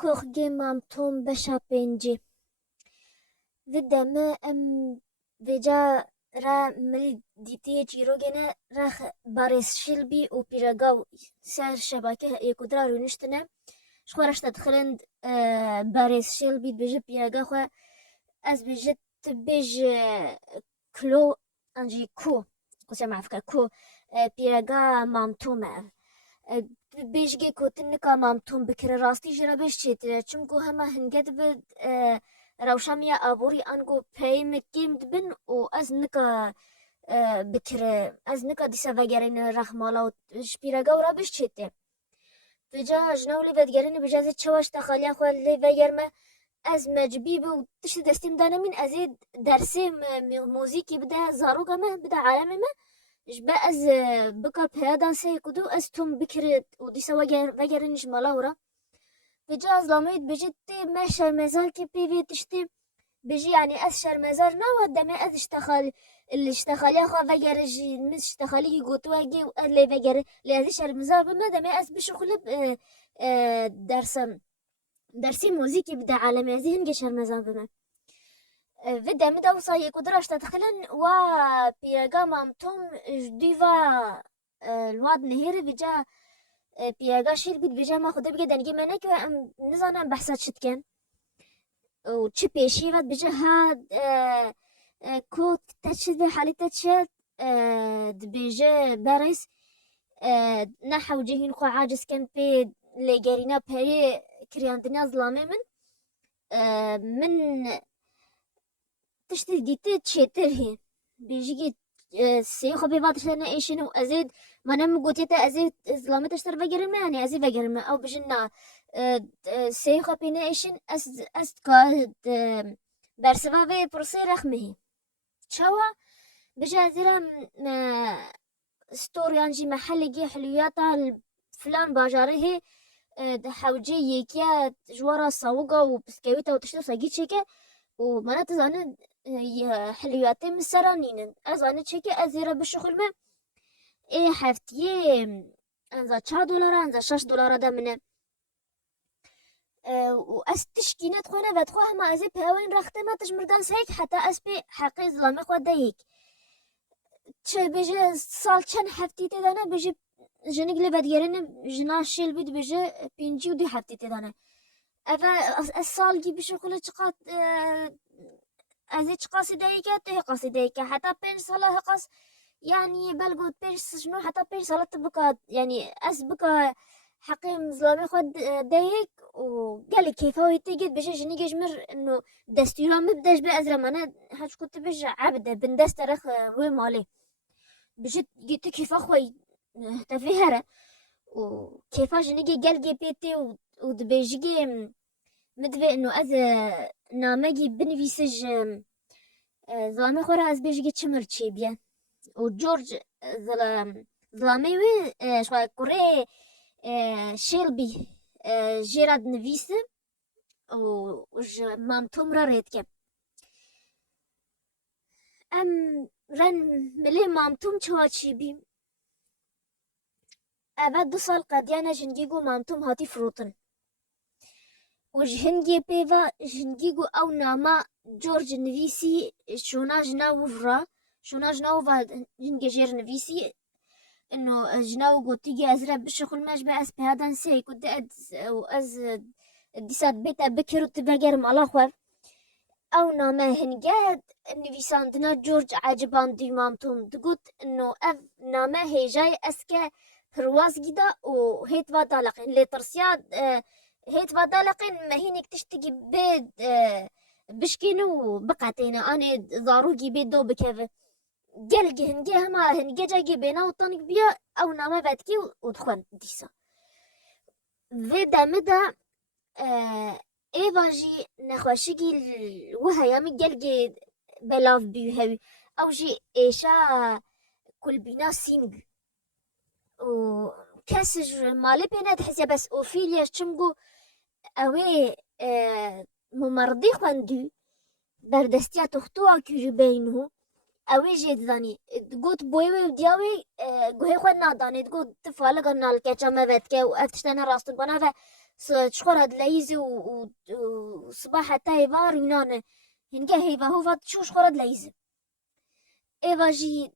کوخگی مامتون بشا پنجی ودمه ویجا را ملی دیتی چیروگنه رخ بارس شلبی و پیرگاو سر شبکه یکودرا رونشتنه شخورش تدخلند بارس شلبی بجه پیرگا خو از بجه تبج کلو انجی کو قصه معفکه کو پیرگا مامتومه بیشگی کوتن نکا مامتون بکره راستی جرا بیش چیتره چونکو همه هنگد به روشامیا آبوری آنگو پیم کیم دبن و از نکا بکره از نکا دیسا وگرین رحمالا و شپیرگا و را بیش چیته بجا جنولی ودگرین بجازه چواش تخالیا خواه لی وگرمه از مجبی به تشت دستیم دانه من از درسی موزیکی بده زاروگا مه بده عالمی مه جبه از بکا پیادا سه کدو از توم بکرد و دیسا وگرنش ملاورا بجا از لامید بجید ما شرمزار که پیوی تشتی بجی يعني از شرمزار نوا دمي از اشتخالي اخوا وگرج مش اشتخالي قوتوا جي اللي وگر لازم شرمزار بما دمي از بشغل درسي موزيكي بدا عالمي هنجي شرمزار بما وده مده وصايق ودرش تدخلن و بيرجا مامتوم جديفا الواد نهيري بجا بيرجا شيل بيت بجا ما خده بجا دنجي منك نزانا بحثات شد كان و چه پیشی وقت بجا هاد كوت تشد بحالي تشد دبيجا باريس نحو جهين خو عاجز كان في لجارينا بري كرياندنا ظلامي من تشتي ديت تشتر هي بيجي سيخو بيبات شنا ايشنو ازيد ما نم قوتيتا ازيد ظلامي تشتر بجرم يعني ازيد بجرم او بجنا سيخو بينا ايشن از كاد برسوا في بروسي رخمه شوا بجا زيرا ستوري انجي محل جي حلوياتا فلان باجاره حوجي يكيا جوارا صوغا وبسكويتا وتشتو ساقي تشيكا ومانا تزاني حلوياتي مسرانين ازاني تشيكي ازيرا بالشغل ما ايه حفتيه انزا 4 دولار انزا 6 دولار دا منه واس تشكينات خونا فتخوها ما ازي بهوين رخته ما تجمردان سيك حتى اس بي حقي ظلامي خوا دايك تشي بيجي سال چن حفتي تدانا بيجي جنق لي بدگرين جنا شيل بيد بيجي بينجي ودي حفتي تدانا افا السال جي بشغل چقات ازي قاصي دايكا تي قاصي دايكا حتى بين صلاة قاص يعني بلقود بيش شنو حتى بين صلاة بكا يعني اس بكا حقيم ظلامي خود دايك وقالي كيف هو يتيجد بيش جني جمر انه دستيرا مبداش بأزرا انا حاج كنت بيش عبده بندست رخ روي مالي بجد جيت كيف اخوي تفهره وكيفاش نيجي قلقي بيتي ودبيجي مدبي انه از نامجي بنفيسج ظلامي خورا از بيجي تشمر تشي بيا وجورج ظلامي وي شوي كوري شيلبي جيراد نفيس وج مامتوم راريتك ام رن ملي مامتوم چواتشي بي ابا 2 سال قديانا جنجيگو مامتوم هاتي فروتن وجهنجي بيفا جنجيگو او ناما جورج نفيسي شونا جناو فرا شونا جناو فا جنجي جير نفيسي انه جناو قوتيجي ازرا بشغل ماش باس بهذا سي كنت از ديسات بيتا بكر تبقر مالاخوف او ناما هنجاد نفيساندنا جورج عجبان دي مامتوم تقول انه اف ناما هي جاي اسكا پرواز جدا وهيت فادالقين اللي ترسياد هيت فادالقين ما هينك تشتكي بيد بشكينو بقعتينا انا ضاروجي بيد دو بكيف جلجي هنجي هما هنجي جاجي بينا وطنك بيا او ناما باتكي ودخون ديسا فيدا مدا ايفاجي نخوشيجي وهيامي جلجي بلاف بيهوي او جي ايشا كل بينا سينج وكاسج مالي بينا تحسيا بس اوفيليا شمقو اوي ممرضي خواندو بردستيا تختوها كيجو بينه اوي جيد ذاني تقول بويوي ودياوي قوهي خوانا داني تقول تفالق النال كيشا ما باتكا وافتشتانا راستو بنا شخورا دليزي وصباح حتى هيفا رينان هنگه هيفا هو فات شو شخورا دليزي ايفا جي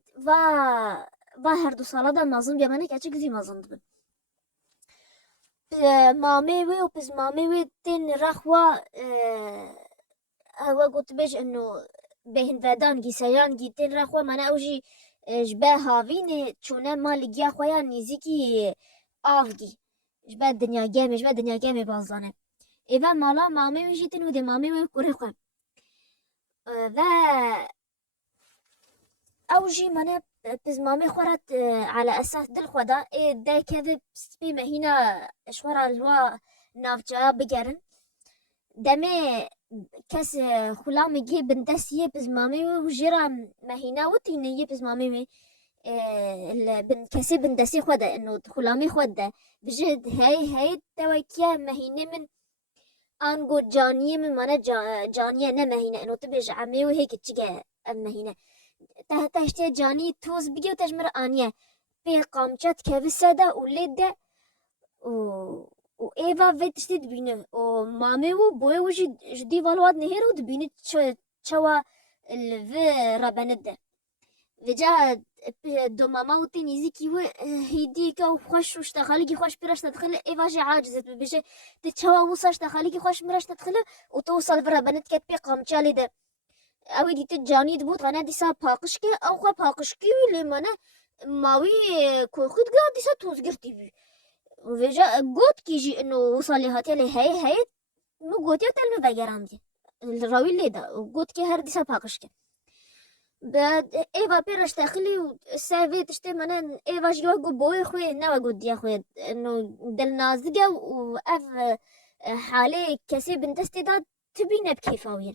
va her du sala da mezin bia me keçik zî mezin dibin. Mamê wê û pizmamê wê tên rexwa we gotibêj eno bêhinvedan gîseyan gî tên rexwa mane ew jî ji ber havînê çûne malê giya xwe ya nêzîkî av gî ji ber dinyagemê ji ber dinyagemê bazdane. Êve mala mamê wê jî tên wêdê mamê wê kurê xwe ve ew jî mane pizmamê xwe re ala esas dil xwe da ê derkeve spî mehîna ji xwe re li wa navçeya bigerin demê kes xulamê gê bindestiyê pizmamê wê û jê re mehîna witîne yê pizmamê wê kesê bindestê xwe de eno xulamê xwe de bije hey tewekiye mehînê min an got caniyê min mane caniye ne mehîne eno tu bêje emê wê hê keçik e ev mehîne te işte canî toz bige û te ji min re aniye pê qamçe dikeve sede û lê de û êva vê tiştê dibîne û mamê wî boyê wî jî ji dîval wat nihêr û dibîne çawa li vê rebenit de vêca domama û tê nêzîkî wê hêdiyeke xweş û ştexalikî xweş pê re şte dixile êva jî aciz dibê bêje tu çawa wisa ştexalikî xweş min re şte dixile û tu wisa li vê rebenit ket pê qamçeya lê de ew ê dîtin canî dibû tane dîsa paqişke ew xwe paqişkî wî lê mane mawî koxî digiha dîsa tozgirtî bû vêja gotkî jî eno wisa lê hatiye lê heye nû gotiya te li min vegerandiye li rawî lê de gotkê her dîsa paqişke êva pê re ştexilî û ser vê tiştê mane êva jî we got boyê xwe ne we got diya xwe eno dilnazik e û ev halê kesê bindestê da tibîne bi kêfa wî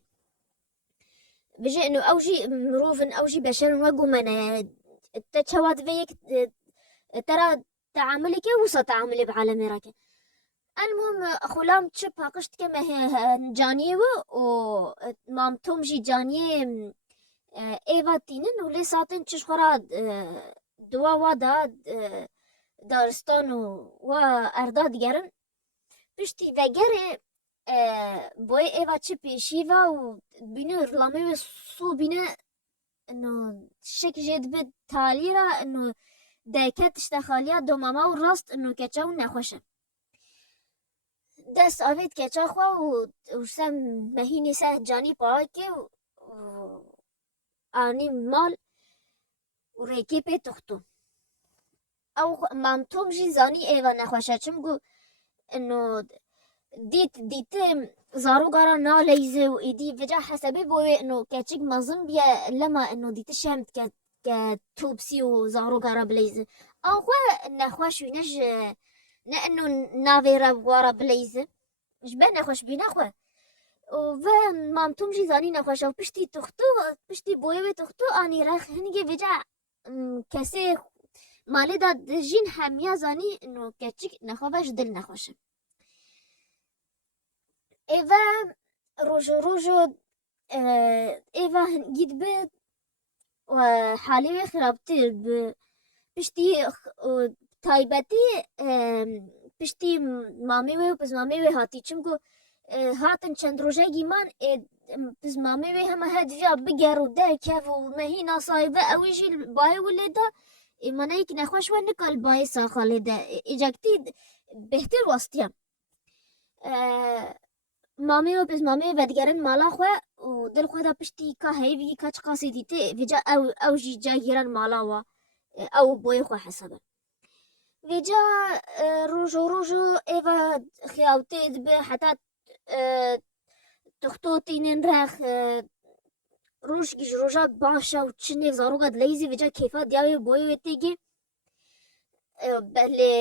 bêje eno ew jî mirovin ew jî beşerin we got me ne te çawa divê yek te ra teamüleke wisa teamülê bi alemê reke المهم xulam çi paqij dike me caniyê wê û mam Tom jî caniyê êva tînin û lê satin çi ji xwe re diwa wa da daristan û wa erda digerin piştî vegerê boyê êva çi pêşîva û bîne rilamê wê sû bîne eno şek jê dibe talî re eno derket ştexaliya domama û rast eno keça û nexweş e dest avê dikeça xwe û ser mehînê ser canî pawekê û anî mal û rêkê pê tixtû ew mam Tom jî zanî êva nexweş e çimku eno dîtî zaroka re naleyze û êdî vêca hesebê boyê eno keçik mezin biye lema eno dîtî şehm dike topsî û zaroka re bileyze ew xwe nexweş wîne ji ne eno navê re wa re bileyze ji ber nexweşbîna xwe û ve mam Tom jî zanî nexweş e û piştî tixtû piştî boyê wê tixtû anî rex hinigê vêca kesê malê da dijîn hemiya zanî eno keçik nexweş ji dil nexweş e êve rojo rojo êva hingî dibe halê wê xirabtir bi piştî taybetî piştî mamê wê û pizmamê wê hatî çimku hatin çend rojekî man pizmamê wê hema her diviya biger û derkev û mehîna sahibe ew ê jî bayê wî lê da maneyek nexweş we nika li bayê saxa lê de îcektî bêhtir wastiye mamê û pizmamê vedigerin mala xwe û dil xwe da piştî ka heyvî ka çi qasî dîtê vêca ew jî cegîran mala wa ew boyê xwe hesebe vêca rojo rojo êva xiyawtê dibe heta tixto tînin rex rojgî ji roja baş e û çi nêv zaroka dileyzî vêca kêfa diya wê boyê wê tê gê lê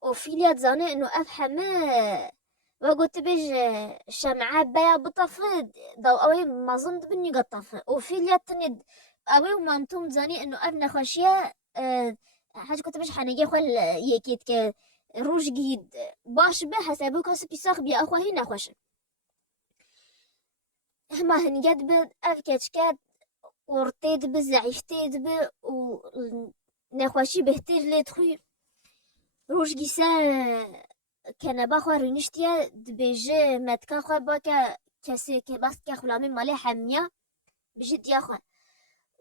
Ophelia dizane eno ev heme ve gotibêj şemce beya bitafe daw ew ê mezin dibin nîga tafe Ophelia tinê ew ê û mam Tom dizanî eno ev nexweşiye hej gotibêj henekê xwe yekê dike rojgî baş be hesebû ka spî sax biye ew xwe hîn nexweş e hema hinîge dibe ev keçike ortê dibe zeîftê dibe û nexweşî bêhtir lê dixwî rojgî ser کنبا خوا رونشتیه دبیجه متکا خوا با که کسی که بس که خلامی مالی حمیا بجی دیا خوا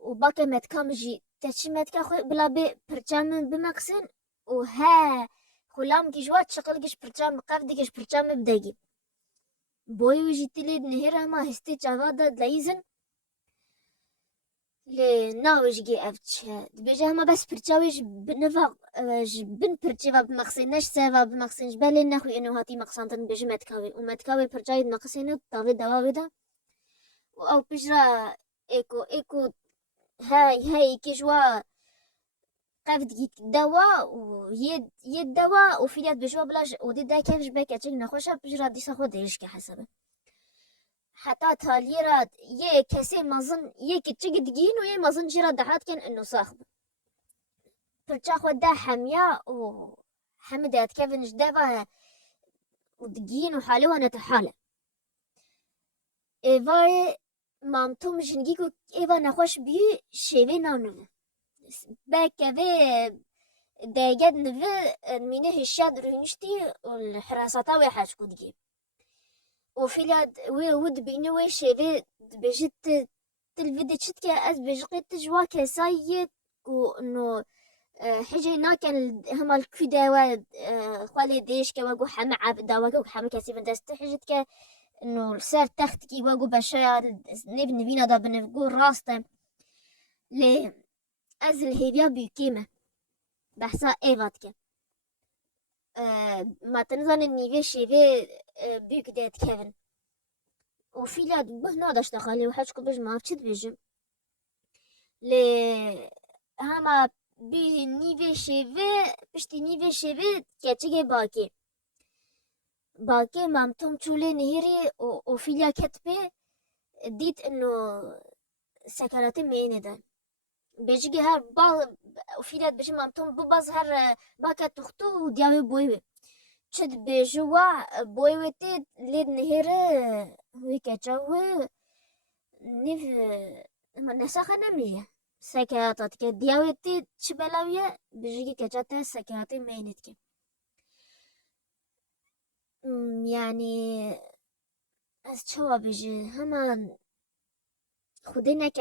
و با که متکا مجی تچی متکا خوا بلا بی پرچام بمقسن و ها خلام گیجوات شغل گیش پرچام قف دیگش پرچام بدگی بوی وجی تلید نهر ما هستی جوادا دلیزن لی ناوش گی افچ دبیجه هما بس پرچاوش بنفاق بن پرچاوا بمقسنش سوا بمقسنش بله نخوی انو هاتی مقسانتن بجی متکاوی و متکاوی پرچاوی مقسنه تاوی دواوی دا و او پجرا ایکو هاي كجوا قفت جيك دوا ويد دوا وفيلات بجوا بلاش ودي دا كيفش بك تشيل نخوشها بجرا دي سخو ديش كحسبه حتى تاليرات يه كسي مظن يه كتشيك دقين ويه مظن جرا دحات كان انه صاخب فرشاخو دا حميا و حمدات كيفن جدابا ودقين وحالوها نتحالة ايفاي مامتوم جنگيكو ايفا نخوش بيو شيوي نانوه باكا دايقاد نفي مينه الشاد رونشتي والحراساتا ويحاج كودجي وفيلاد وي ود بينو شيفي بجت تلفيدي تشتكي از بجقيت تجوا كسايت وانه حجي ناكن هما الكداوا خوالي ديش كواقو حما عبدا واقو حما كاسيفن دست حجتك انه سار تختكي واقو بشا نبي نبينا دا بنفقو راسته لي ازل هيبيا بيكيمه بحثا ايفاتك ما تنظن النيفي شيفي بيك ديت كيفن وفيلاد به نادش دخلي وحاجكو بج ما بتشد بيجم لي هما بي نيفي شيفي بشتي نيفي شيفي كاتشيجي باكي مامتوم تشولي نهيري وفيلا كتبي ديت انه سكراتي ميني ده بيجي هر با وفيلات بيجي مامتوم بباز هر باكا تختو ودياوي بويوي تشد بيجوا بويوي تي ليد نهيري ويكاتشاوي نيف ما نسخة نمية سكراتات كدياوي تي تشبلاوية بيجي كاتشاتا سكراتي مينتك يعني از چوا بيجي همان خدينا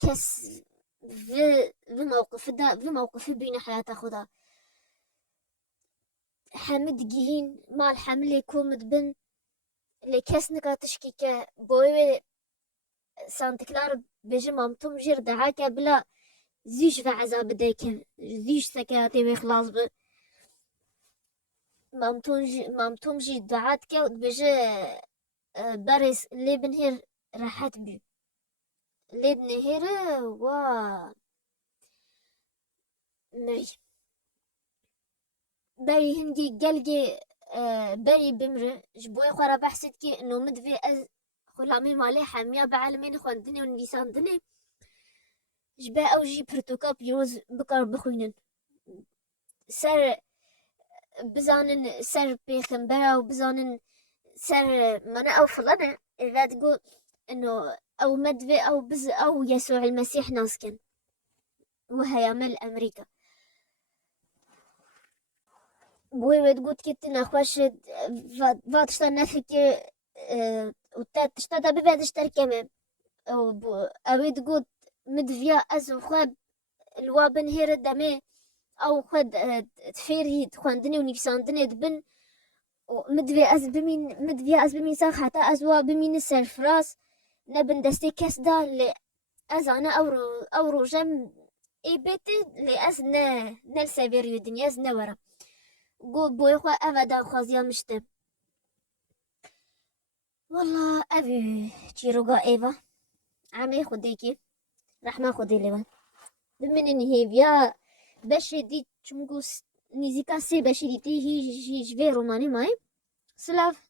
كس في موقف بين حياة خدا حمد جين مع الحمل يكون بن لكس نكاتشكيكا بوي سانت كلار بيجي مامتوم جير دعاكا بلا زيش في عذاب ديك زيش سكاتي ويخلاص ب مامتوم جي دعاتكا بيجي باريس اللي بنهير راحت بي ليد نهير و مري بري هنجي قلقي بري بمر جبوي خورا بحثت كي انه مدفي از خلامي مالي حامية بعلمين خواندني ونبيسان دني جبا اوجي برتوكا بيروز بكار بخوينن سر بزانن سر بيخنبرا وبزانن سر منا او فلانة اذا تقول انه او مدفي او بز او يسوع المسيح ناسكن وهيعمل امريكا بوي ود قلت كنت نخوش فاتشتا نفكر وتشتا دا ببعدش تركمه او اويد قلت مدفيا ازو خواب الوابن هير الدمي او خد تفيري تخواندني ونفساندني دبن مدفيا از بمين ساخ حتى ازوا بمين السرفراس نبن دستي كاس دا اللي از انا اورو جم اي بيتي اللي از نل سابيريو دنيا از نورا قو بوي خوا افدا خوازيا مشتم والله ابي تشيروغا ايفا عمي خديكي رحمة خدي لبن بمن هي بيا بشي دي چونگو نيزيكا سي بشي دي هي جي جي روماني ماي سلاف